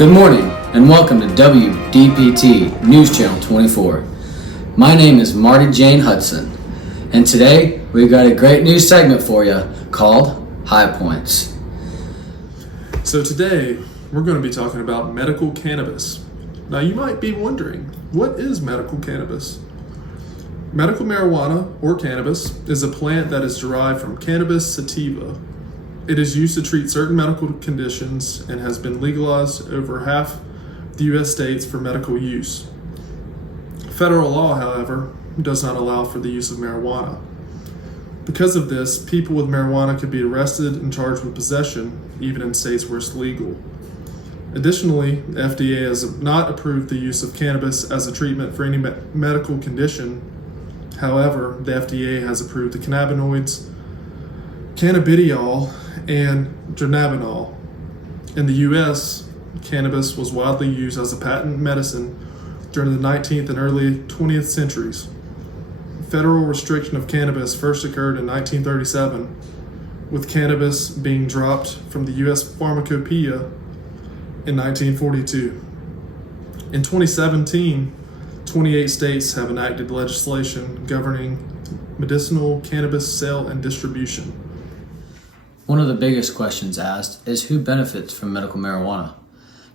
Good morning and welcome to WDPT News Channel 24. My name is Marty Jane Hudson, and today we've got a great news segment for you called High Points. So today we're going to be talking about medical cannabis. Now you might be wondering, what is medical cannabis? Medical marijuana, or cannabis, is a plant that is derived from Cannabis sativa. It is used to treat certain medical conditions and has been legalized over half the U.S. states for medical use. Federal law, however, does not allow for the use of marijuana. Because of this, people with marijuana could be arrested and charged with possession, even in states where it's legal. Additionally, the FDA has not approved the use of cannabis as a treatment for any medical condition. However, the FDA has approved the cannabinoids, cannabidiol, and dronabinol. In the U.S., cannabis was widely used as a patent medicine during the 19th and early 20th centuries. Federal restriction of cannabis first occurred in 1937, with cannabis being dropped from the U.S. Pharmacopoeia in 1942. In 2017, 28 states have enacted legislation governing medicinal cannabis sale and distribution. One of the biggest questions asked is who benefits from medical marijuana?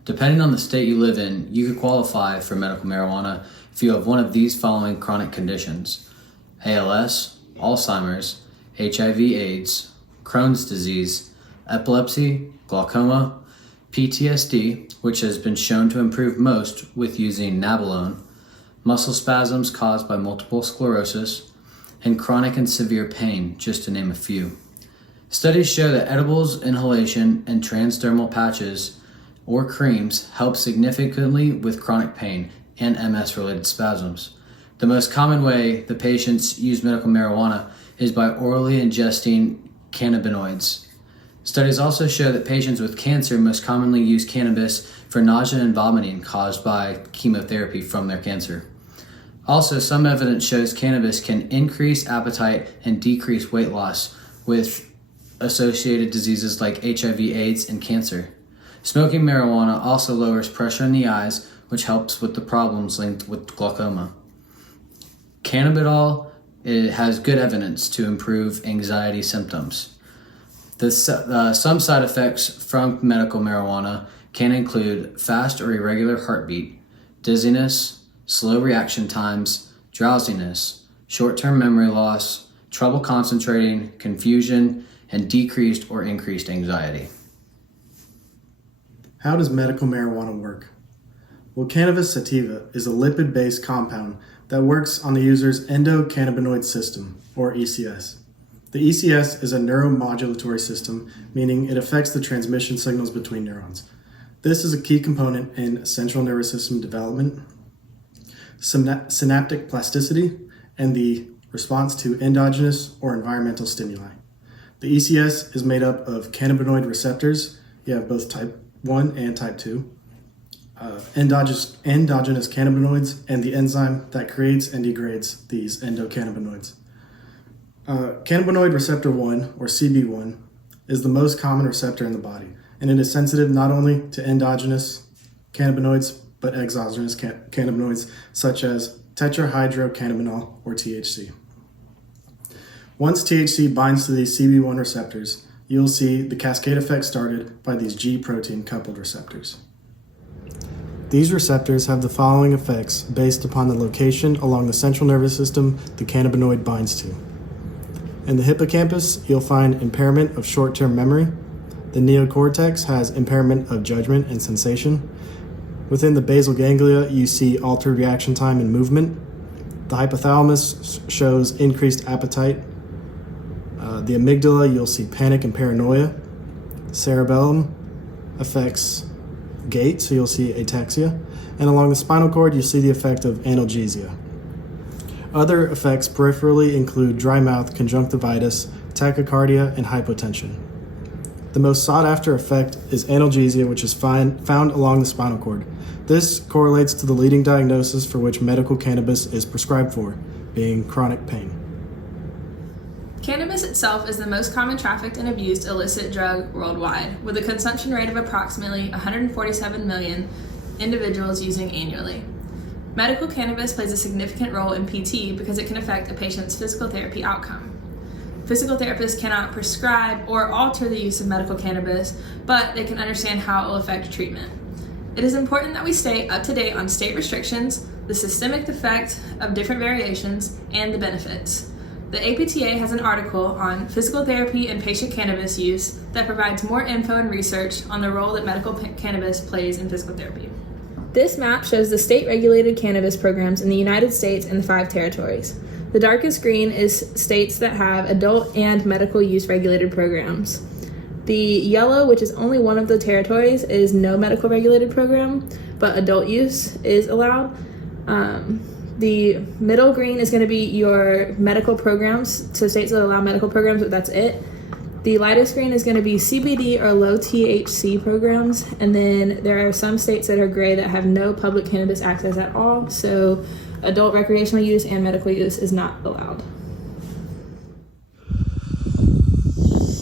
Depending on the state you live in, you could qualify for medical marijuana if you have one of these following chronic conditions: ALS, Alzheimer's, HIV/AIDS, Crohn's disease, epilepsy, glaucoma, PTSD, which has been shown to improve most with using nabilone, muscle spasms caused by multiple sclerosis, and chronic and severe pain, just to name a few. Studies show that edibles, inhalation, and transdermal patches or creams help significantly with chronic pain and MS-related spasms. The most common way the patients use medical marijuana is by orally ingesting cannabinoids. Studies also show that patients with cancer most commonly use cannabis for nausea and vomiting caused by chemotherapy from their cancer. Also, some evidence shows cannabis can increase appetite and decrease weight loss with associated diseases like HIV/AIDS and cancer. Smoking marijuana also lowers pressure in the eyes, which helps with the problems linked with glaucoma. Cannabidiol, it has good evidence to improve anxiety symptoms. Some side effects from medical marijuana can include fast or irregular heartbeat, dizziness, slow reaction times, drowsiness, short-term memory loss, trouble concentrating, confusion, and decreased or increased anxiety. How does medical marijuana work? Well, Cannabis sativa is a lipid-based compound that works on the user's endocannabinoid system, or ECS. The ECS is a neuromodulatory system, meaning it affects the transmission signals between neurons. This is a key component in central nervous system development, synaptic plasticity, and the response to endogenous or environmental stimuli. The ECS is made up of cannabinoid receptors. You have both type 1 and type 2, endogenous cannabinoids, and the enzyme that creates and degrades these endocannabinoids. Cannabinoid receptor 1, or CB1, is the most common receptor in the body, and it is sensitive not only to endogenous cannabinoids, but exogenous cannabinoids such as tetrahydrocannabinol, or THC. Once THC binds to these CB1 receptors, you'll see the cascade effect started by these G protein coupled receptors. These receptors have the following effects based upon the location along the central nervous system the cannabinoid binds to. In the hippocampus, you'll find impairment of short-term memory. The neocortex has impairment of judgment and sensation. Within the basal ganglia, you see altered reaction time and movement. The hypothalamus shows increased appetite. The amygdala, you'll see panic and paranoia. Cerebellum affects gait, so you'll see ataxia. And along the spinal cord, you see the effect of analgesia. Other effects peripherally include dry mouth, conjunctivitis, tachycardia, and hypotension. The most sought-after effect is analgesia, which is found along the spinal cord. This correlates to the leading diagnosis for which medical cannabis is prescribed for, being chronic pain. Cannabis itself is the most common trafficked and abused illicit drug worldwide, with a consumption rate of approximately 147 million individuals using annually. Medical cannabis plays a significant role in PT because it can affect a patient's physical therapy outcome. Physical therapists cannot prescribe or alter the use of medical cannabis, but they can understand how it will affect treatment. It is important that we stay up to date on state restrictions, the systemic effect of different variations, and the benefits. The APTA has an article on physical therapy and patient cannabis use that provides more info and research on the role that medical cannabis plays in physical therapy. This map shows the state-regulated cannabis programs in the United States and the 5 territories. The darkest green is states that have adult and medical use regulated programs. The yellow, which is only one of the territories, is no medical regulated program, but adult use is allowed. The middle green is going to be your medical programs, so states that allow medical programs, but that's it. The lightest green is going to be CBD or low THC programs, and then there are some states that are gray that have no public cannabis access at all, so adult recreational use and medical use is not allowed.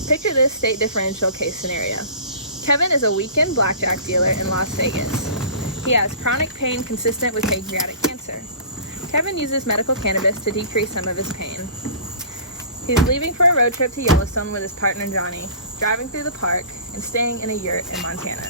Picture this state differential case scenario. Kevin is a weekend blackjack dealer in Las Vegas. He has chronic pain consistent with pancreatic cancer. Kevin uses medical cannabis to decrease some of his pain. He's leaving for a road trip to Yellowstone with his partner Johnny, driving through the park and staying in a yurt in Montana.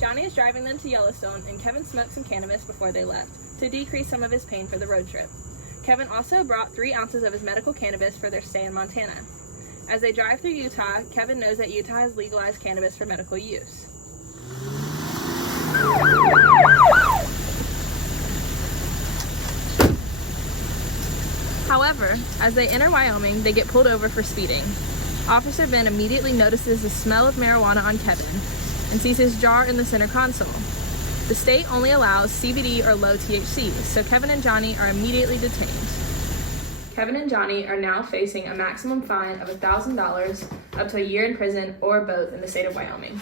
Johnny is driving them to Yellowstone, and Kevin smoked some cannabis before they left to decrease some of his pain for the road trip. Kevin also brought 3 ounces of his medical cannabis for their stay in Montana. As they drive through Utah, Kevin knows that Utah has legalized cannabis for medical use. However, as they enter Wyoming, they get pulled over for speeding. Officer Ben immediately notices the smell of marijuana on Kevin and sees his jar in the center console. The state only allows CBD or low THC, so Kevin and Johnny are immediately detained. Kevin and Johnny are now facing a maximum fine of $1,000, up to a year in prison, or both in the state of Wyoming.